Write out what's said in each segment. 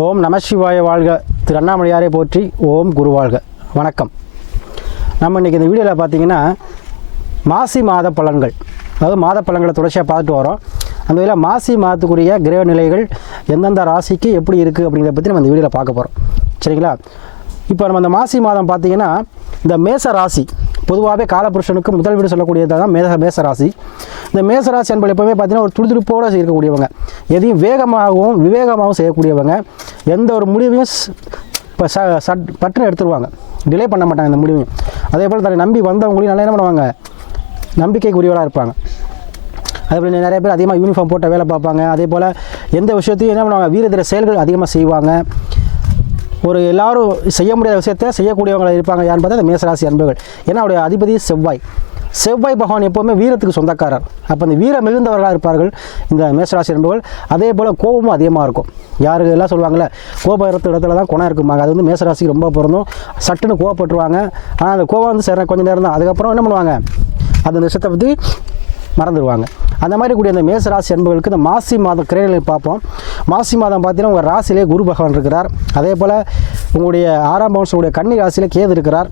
ஓம் நம சிவாய வாழ்க. திரு அண்ணாமலையாரை போற்றி. ஓம் குரு வாழ்க. வணக்கம். நம்ம இன்றைக்கி இந்த வீடியோவில் பார்த்தீங்கன்னா மாசி மாத பலன்கள், அதாவது மாத பலன்களை தொடர்ச்சியாக பார்த்துட்டு வரோம். அந்த வகையில் மாசி மாதத்துக்குரிய கிரக நிலைகள் எந்தெந்த ராசிக்கு எப்படி இருக்குது அப்படிங்கிறத பற்றி நம்ம இந்த வீடியோவில் பார்க்க போகிறோம். சரிங்களா? இப்போ நம்ம இந்த மாசி மாதம் பார்த்திங்கன்னா இந்த மேச ராசி பொதுவாகவே காலபுருஷனுக்கு முதல் வீடு சொல்லக்கூடியது தான் மேச ராசி. இந்த மேசராசி என்பது எப்போவுமே பார்த்திங்கன்னா ஒரு துடிதுடிப்போடு இருக்கக்கூடியவங்க, எதையும் வேகமாகவும் விவேகமாகவும் செய்யக்கூடியவங்க, எந்த ஒரு முடிவையும் இப்போ பட்டுன்னு எடுத்துருவாங்க, டிலே பண்ண மாட்டாங்க இந்த முடிவையும். அதே போல் தன்னை நம்பி வந்தவங்களையும் நல்லா என்ன பண்ணுவாங்க, நம்பிக்கைக்குரியவராக இருப்பாங்க. அதேபோல் நிறைய பேர் அதிகமாக யூனிஃபார்ம் போட்ட வேலை பார்ப்பாங்க. அதே போல் எந்த விஷயத்தையும் என்ன பண்ணுவாங்க, வீரதீர செயல்கள் அதிகமாக செய்வாங்க. ஒரு எல்லாரும் செய்ய முடியாத விஷயத்தை செய்யக்கூடியவங்களாக இருப்பாங்க. யாருன்னு பார்த்தா இந்த மேசராசி அன்பர்கள். ஏன்னா அவருடைய அதிபதி செவ்வாய் பகவான் எப்போவுமே வீரத்துக்கு சொந்தக்காரர். அப்போ இந்த வீரம் மிகுந்தவர்களாக இருப்பார்கள் இந்த மேசராசி அன்பர்கள். அதே போல் கோபமும் அதிகமாக இருக்கும். யாருக்கு எல்லாம் சொல்லுவாங்கள்ல, கோபம் இடத்துல தான் குணம் இருக்குமாங்க. அது வந்து மேசராசிக்கு ரொம்ப பொருந்தும். சட்டுன்னு கோவப்பட்டுருவாங்க. ஆனால் அந்த கோபம் வந்து சரி கொஞ்சம் நேரம் தான், அதுக்கப்புறம் என்ன பண்ணுவாங்க, அந்த விஷயத்தை பற்றி மறந்துடுவாங்க. அந்த மாதிரி கூடிய அந்த மேசராசி அன்பர்களுக்கு இந்த மாசி மாதம் கிரகங்களை பார்ப்போம். மாசி மாதம் பார்த்தீங்கன்னா உங்கள் ராசியிலே குரு பகவான் இருக்கிறார். அதே போல் உங்களுடைய 6ஆம் வம்சங்களுடைய கன்னி ராசியில் கேது இருக்கிறார்.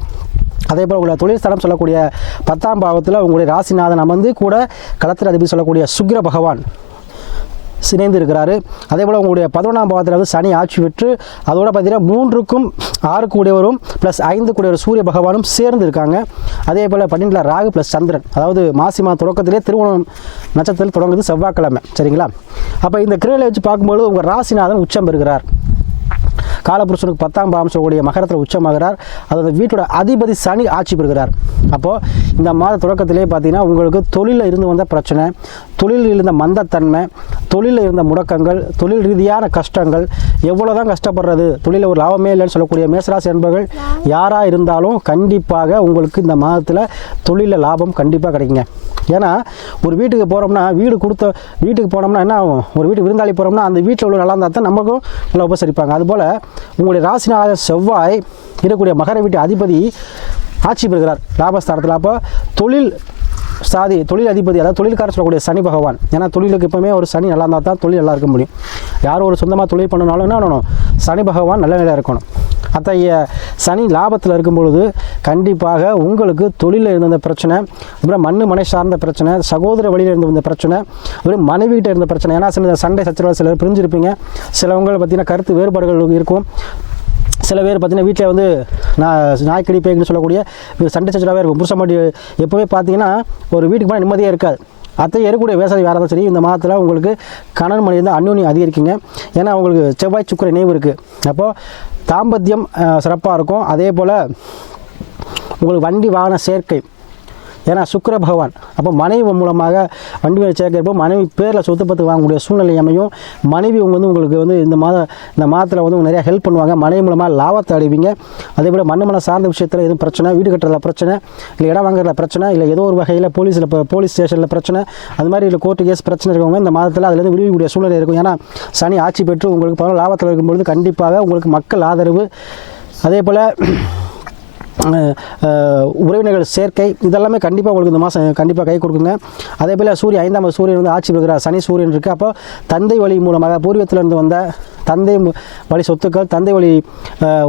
அதே போல் உங்களுடைய தொழில் ஸ்தலம் சொல்லக்கூடிய 10ஆம் பாவத்தில் உங்களுடைய ராசிநாதன் அமர்ந்து கூட களத்திர அதிபதி சொல்லக்கூடிய சுக்கிர பகவான் இணைந்து இருக்கிறாரு. அதே போல் உங்களுடைய 11ஆம் பாவத்தில் வந்து சனி ஆட்சி பெற்று அதோட பார்த்தீங்கன்னா 3க்கும் 6 கூடியவரும் ப்ளஸ் 5 கூடியவர் சூரிய பகவானும் சேர்ந்து இருக்காங்க. அதே போல் 12 ராகு ப்ளஸ் சந்திரன், அதாவது மாசி மாத தொடக்கத்திலே திருவோணம் நட்சத்திரத்தில் தொடங்குது செவ்வாய்க்கிழமை. சரிங்களா? அப்போ இந்த கிரகங்களை வச்சு பார்க்கும்போது உங்கள் ராசிநாதன் உச்சம் பெறுகிறார். காலபுருஷனுக்கு 10ஆம் பாவம் சொல்லக்கூடிய மகரத்தில் உச்சமாகிறார். அது வீட்டோட அதிபதி சனி ஆட்சி பெறுகிறார். அப்போது இந்த மாத தொடக்கத்திலே பார்த்தீங்கன்னா உங்களுக்கு தொழிலில் இருந்து வந்த பிரச்சனை, தொழிலில் இருந்த மந்தத்தன்மை, தொழிலில் இருந்த முடக்கங்கள், தொழில் ரீதியான கஷ்டங்கள், எவ்வளோ தான் கஷ்டப்படுறது, தொழிலில் ஒரு லாபமே இல்லைன்னு சொல்லக்கூடிய மேசராசி அன்பர்கள் யாராக இருந்தாலும் கண்டிப்பாக உங்களுக்கு இந்த மாதத்தில் தொழிலில் லாபம் கண்டிப்பாக கிடைக்குங்க. ஏன்னா ஒரு வீட்டுக்கு போகிறோம்னா, வீட்டுக்கு போனோம்னா என்ன ஆகும், ஒரு வீட்டுக்கு விருந்தாளி போகிறோம்னா அந்த வீட்டில் உள்ள நல்லா இருந்தால் தான் நமக்கும் நல்லா உபசரிப்பாங்க. அதுபோல் உங்களுடைய ராசிநாதன் செவ்வாய் இருக்கக்கூடிய மகர வீட்டு அதிபதி ஆட்சி பெறுகிறார் லாபஸ்தானத்தில். அப்போ தொழில் அதிபதி, அதாவது தொழில்காரர் சொல்லக்கூடிய சனி பகவான். ஏன்னா தொழிலுக்கு எப்பவுமே ஒரு சனி நல்லா இருந்தால் தான் தொழில் நல்லா இருக்க முடியும். யாரும் ஒரு சொந்தமாக தொழில் பண்ணனாலும் என்ன பண்ணணும், சனி பகவான் நல்ல நிலையாக இருக்கணும். அத்தகைய சனி லாபத்தில் இருக்கும் பொழுது கண்டிப்பாக உங்களுக்கு தொழிலில் இருந்த பிரச்சனை, அப்புறம் மனை சார்ந்த பிரச்சனை, சகோதர வழியில் இருந்த பிரச்சனை, அப்புறம் மனைவிகிட்ட இருந்த பிரச்சனை. ஏன்னா சில சண்டை சச்சரவு சிலர் பிரிஞ்சிருப்பீங்க. சிலவங்க பார்த்தீங்கன்னா கருத்து வேறுபாடுகள் இருக்கும். சில பேர் பார்த்தீங்கன்னா வீட்டில் வந்து நாய்க்கடி பேய்க்குன்னு சொல்லக்கூடிய சண்டை சச்சரவாகவே இருக்கும். புருஷமாட்டி எப்போவே பார்த்தீங்கன்னா ஒரு வீட்டுக்கு போனால் நிம்மதியாக இருக்காது. அத்தை ஏறக்கூடிய விவசாயி வேறு தான் சரி, இந்த மாதத்தில் உங்களுக்கு கணவன் மனைவி வந்து அந்யோன்யம் அதிகரிக்குங்க. ஏன்னா உங்களுக்கு செவ்வாய் சுக்கிர இணைவு இருக்குது. அப்போது தாம்பத்தியம் சிறப்பாக இருக்கும். அதே போல் உங்களுக்கு வண்டி வாகன சேர்க்கை, ஏன்னா சுக்கிர பகவான். அப்போ மனைவி மூலமாக வண்டி மேலே சேர்க்கிறப்போ மனைவி பேரில் சொத்து பத்து வாங்கக்கூடிய சூழ்நிலை அமையும். மனைவி உங்களுக்கு வந்து இந்த மாதத்தில் வந்து நிறையா ஹெல்ப் பண்ணுவாங்க. மனைவி மூலமாக லாபத்தை அடைவீங்க. அதே போல் மண்ணை சார்ந்த விஷயத்தில் எதுவும் பிரச்சனை, வீடு கட்டுறதுல பிரச்சனை, இல்லை இடம் வாங்குறதுல பிரச்சனை, இல்லை ஏதோ ஒரு வகையில் போலீஸ் ஸ்டேஷனில் பிரச்சனை, அது மாதிரி இல்லை கோர்ட்டு கேஸ் பிரச்சனை இருக்கவங்க இந்த மாதத்தில் அதுலேருந்து விடுவிக்கக்கூடிய சூழ்நிலை இருக்கும். ஏன்னா சனி ஆட்சி பெற்று உங்களுக்கு பல லாபத்தில் இருக்கும்பொழுது கண்டிப்பாக உங்களுக்கு மக்கள் ஆதரவு, அதே போல் உறவினர்கள் சேர்க்கை, இதெல்லாமே கண்டிப்பாக உங்களுக்கு இந்த மாதம் கண்டிப்பாக கை கொடுக்குங்க. அதே போல் 5ஆம் சூரியன் வந்து ஆட்சி பெறுகிறார். சனி சூரியன் இருக்குது. அப்போ தந்தை வழி மூலமாக பூர்வீகத்திலிருந்து வந்த தந்தை வழி சொத்துக்கள், தந்தை வழி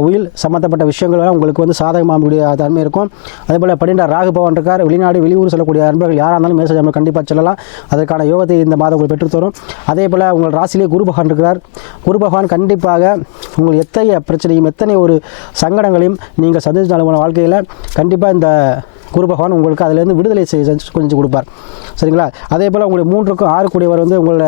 உயில் சம்மந்தப்பட்ட விஷயங்கள் உங்களுக்கு வந்து சாதகமாக தன்மை இருக்கும். அதே போல் 12 ராகு பகவான் இருக்கார். வெளிநாடு வெளியூர் சொல்லக்கூடிய அன்பர்கள் யாராக இருந்தாலும் மேசேஜ் கண்டிப்பாக செல்லலாம். அதற்கான யோகத்தை இந்த மாதம் உங்களுக்கு பெற்றுத்தரும். அதே போல் உங்கள் ராசியிலே குரு பகவான் இருக்கிறார். குரு பகவான் கண்டிப்பாக உங்கள் எத்தகைய பிரச்சனையும் எத்தனை ஒரு சங்கடங்களையும் நீங்கள் சந்திச்சாலும் வாழ்க்கையில் கண்டிப்பாக இந்த குரு பகவான் உங்களுக்கு அதிலேருந்து விடுதலை செஞ்சு கொடுப்பார். சரிங்களா? அதே போல் உங்களுடைய 3க்கும் 6 கூடியவர் வந்து உங்களோட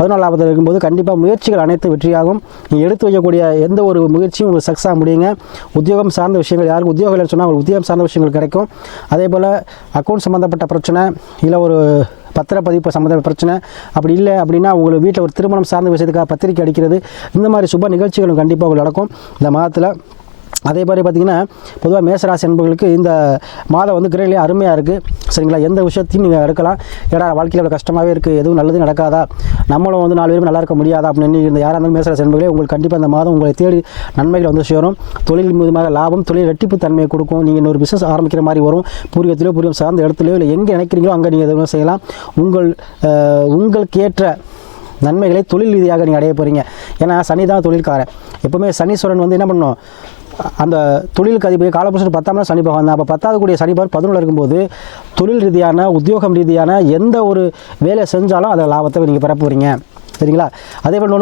14ஆம் இருக்கும்போது கண்டிப்பாக முயற்சிகள் அனைத்து வெற்றியாகும். நீங்கள் எடுத்து வைக்கக்கூடிய எந்த ஒரு முயற்சியும் உங்களுக்கு சக்ஸஸாக முடியுங்க. உத்தியோகம் சார்ந்த விஷயங்கள், யாருக்கு உத்தியோகம் இல்லைன்னு சொன்னால் உங்களுக்கு உத்தியோகம் சார்ந்த விஷயங்கள் கிடைக்கும். அதே போல் அக்கௌண்ட் சம்மந்தப்பட்ட பிரச்சனை, இல்லை ஒரு பத்திரப்பதிப்பு சம்மந்தப்பட்ட பிரச்சனை, அப்படி இல்லை அப்படின்னா உங்களுக்கு வீட்டில் ஒரு திருமணம் சார்ந்த விஷயத்துக்காக பத்திரிக்கை அடிக்கிறது, இந்த மாதிரி சுப நிகழ்ச்சிகளும் கண்டிப்பாக உங்களுக்கு நடக்கும் இந்த மாதத்தில். அதே மாதிரி பார்த்திங்கன்னா பொதுவாக மேசராசி என்பவர்களுக்கு இந்த மாதம் வந்து கிரகங்களே அருமையாக இருக்குது. சரிங்களா? எந்த விஷயத்தையும் நீங்கள் எடுக்கலாம். ஏன்னா வாழ்க்கையில் அவ்வளோ கஷ்டமாகவே இருக்குது, எதுவும் நல்லது நடக்காதா, நம்மளும் வந்து 4 பேரும் நல்லா இருக்க முடியாதா அப்படின்னு இந்த யாராக இருந்தாலும் மேசராசி என்பவர்களே உங்களுக்கு கண்டிப்பாக இந்த மாதம் உங்களை தேடி நன்மைகள் வந்து சேரும். தொழில் மூலமாக லாபம், தொழில் ரெட்டிப்பு தன்மையை கொடுக்கும். நீங்கள் இன்னொரு பிஸ்னஸ் ஆரம்பிக்கிற மாதிரி வரும். பூர்வீகத்திலோ சார்ந்த இடத்துலையோ இல்லை எங்கே நினைக்கிறீங்களோ அங்கே நீங்கள் எதுவும் செய்யலாம். உங்களுக்கு ஏற்ற நன்மைகளை தொழில் ரீதியாக நீங்கள் அடைய போகிறீங்க. ஏன்னா சனி தான் தொழில்காரன். எப்பவுமே சனீஸ்வரன் வந்து என்ன பண்ணணும், அந்த தொழிலுக்கு அதிபதி காலபுருஷன் 10ஆம் சனி பகவான் தான். அப்போ 10வது கூடிய சனி பகவான் 11 இருக்கும்போது தொழில் ரீதியான உத்தியோகம் ரீதியான எந்த ஒரு வேலை செஞ்சாலும் அதை லாபத்தை நீங்கள் பெற போகிறீங்க. சரிங்களா? அதே போல்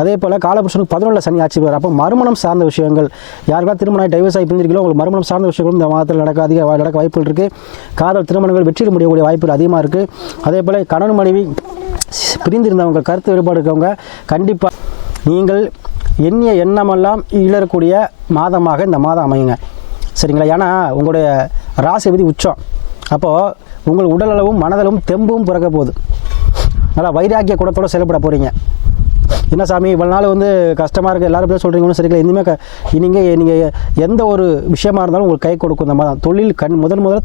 அதே போல் காலபுருஷனுக்கு 11 சனி ஆட்சி பெறும். அப்போ மறுமணம் சார்ந்த விஷயங்கள், யாருக்கெல்லாம் திருமணம் டைவர்ஸ் ஆகி பிரிஞ்சிருக்கீங்களோ உங்களுக்கு மறுமணம் சார்ந்த விஷயங்களும் இந்த மாதத்தில் நடக்க வாய்ப்புகள் இருக்குது. காதல் திருமணங்கள் வெற்றியில் முடியக்கூடிய வாய்ப்புகள் அதிகமாக இருக்குது. அதே போல் கணவன் மனைவி பிரிந்திருந்தவங்க, கருத்து வேறுபாடு இருக்கவங்க, கண்டிப்பாக நீங்கள் எண்ணிய எண்ணமெல்லாம் இழக்கூடிய மாதமாக இந்த மாதம் அமையுங்க. சரிங்களா? ஏன்னா உங்களுடைய ராசிபதி உச்சம். அப்போது உங்கள் உடலளவும் மனதளவும் தெம்பும் பிறக்க போகுது. நல்லா வைராக்கிய குணத்தோடு செயல்பட போகிறீங்க. என்ன சாமி இவ்வளோ நாள் வந்து கஷ்டமாக இருக்குது, எல்லாரும் பேர் சொல்கிறீங்க, ஒன்றும் சரியில்லை, இனிமேல் நீங்கள் எந்த ஒரு விஷயமா இருந்தாலும் உங்களுக்கு கை கொடுக்கும் இந்த மாதம். தொழில் முதல்ல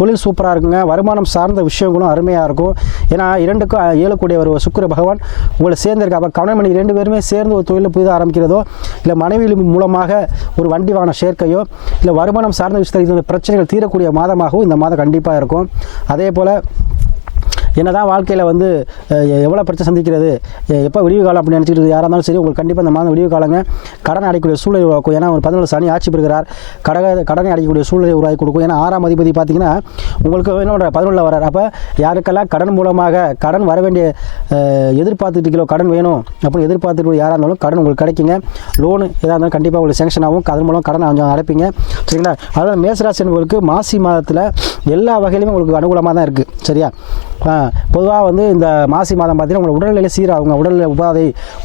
தொழில் சூப்பராக இருக்குங்க. வருமானம் சார்ந்த விஷயங்களும் அருமையாக இருக்கும். ஏன்னா 2க்கும் 7 கூடிய ஒரு சுக்கிர பகவான் உங்களை சேர்ந்திருக்க. அப்போ கணவன் மனைவி 2 பேருமே சேர்ந்து ஒரு தொழிலை புதிதாக ஆரம்பிக்கிறதோ, இல்லை மனைவி மூலமாக ஒரு வண்டி வாகன சேர்க்கையோ, இல்லை வருமானம் சார்ந்த விஷயத்தில் பிரச்சனைகள் தீரக்கூடிய மாதமாகவும் இந்த மாதம் கண்டிப்பாக இருக்கும். அதே போல் என்னதான் வாழ்க்கையில் வந்து எவ்வளோ பிரச்சனை சந்திக்கிறது, எப்போ விடிவு காலம் அப்படின்னு நினச்சிட்டு யாராக இருந்தாலும் சரி, உங்களுக்கு கண்டிப்பாக இந்த மாதம் விடிவு காலங்க கடன் அடைக்கக்கூடிய சூழ்நிலை உருவாக்கும். ஏன்னா ஒரு 14 சனி ஆட்சி பெறுகிறார். கடனை அடைக்கக்கூடிய சூழ்நிலை உருவாக்கி கொடுக்கும். ஏன்னா 6ஆம் அதிபதி பார்த்தீங்கன்னா உங்களுக்கு என்ன 11 வரார். அப்போ யாருக்கெல்லாம் கடன் மூலமாக கடன் வர வேண்டிய எதிர்பார்த்துட்டு கடன் வேணும் அப்படின்னு எதிர்பார்த்துட்டு யாராக இருந்தாலும் கடன் உங்களுக்கு கிடைக்குங்க. லோனு எதாக இருந்தாலும் கண்டிப்பாக உங்களுக்கு சேங்ஷன் ஆகும். அதன் மூலம் கடன் கொஞ்சம் அடைப்பீங்க. சரிங்களா? அதாவது மேசராசி என்பவர்களுக்கு மாசி மாதத்தில் எல்லா வகையிலுமே உங்களுக்கு அனுகூலமாக தான் இருக்குது. சரியா? பொதுவாக வந்து இந்த மாசி மாதம் பார்த்தீங்கன்னா உங்களை உடல்நிலை சீராகுங்க.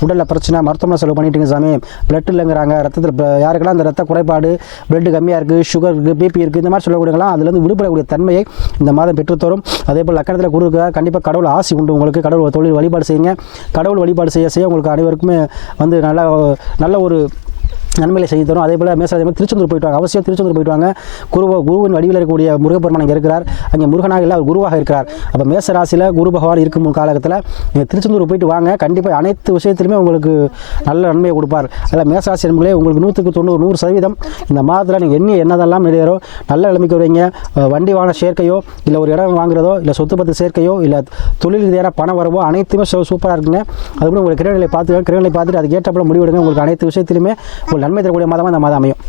உடலில் பிரச்சனை, மருத்துவமனை செலவு பண்ணிட்டுங்க சாமி, பிளட் இல்லைங்கிறாங்க, ரத்தத்தில் யாருக்கெல்லாம் அந்த ரத்த குறைபாடு, பிளட்டு கம்மியாக இருக்குது, சுகர் இருக்குது, பிபி இருக்குது, இந்த மாதிரி சொல்லக்கூடியலாம் அதுலேருந்து விடுபடக்கூடிய தன்மையை இந்த மாதம் பெற்றுத்தரும். அதே போல் லக்கணத்தில் குரு இருக்கிறார். கண்டிப்பாக கடவுள் ஆசி உண்டு உங்களுக்கு. கடவுள் தொழில் வழிபாடு செய்யுங்க. கடவுள் வழிபாடு செய்ய உங்களுக்கு அனைவருக்குமே வந்து நல்ல ஒரு நன்மையை செய்து தரும். அதே போல் மேசராசி திருச்செந்தூர் போயிட்டு வாங்க. அவசியம் திருச்செந்தூர் போயிட்டு வாங்க. குருவின் வடிவில் இருக்கக்கூடிய முருகப்பெருமான் இங்கே இருக்கிறார். அங்கே முருகனாக இல்லை, அவர் குருவாக இருக்கிறார். அப்போ மேசராசியில் குரு பகவான் இருக்கும் காலகட்டத்தில் நீங்கள் திருச்செந்தூர் போயிட்டு வாங்க. கண்டிப்பாக அனைத்து விஷயத்திலுமே உங்களுக்கு நல்ல நன்மையை கொடுப்பார். அதில் மேசராசி என்பதே உங்களுக்கு 100% இந்த மாதத்தில் நீங்கள் என்னதெல்லாம் நிறைவேறும், நல்ல நிலைமைக்கு வருவீங்க. வண்டி வாங்க சேர்க்கையோ, இல்லை ஒரு இடம் வாங்குறதோ, இல்லை சொத்து பத்து சேர்க்கையோ, இல்லை தொழில் ரீதியான பணம் வரவோ அனைத்துமே சூப்பராக இருக்குங்க. அதுபோல் உங்களுக்கு கிரகநிலை பார்த்துட்டு அதுக்கு ஏற்றப்பட முடிவெடுங்க. உங்களுக்கு அனைத்து விஷயத்திலுமே நன்மை தரக்கூடிய மாதமாக இந்த மாதம் அமையும்.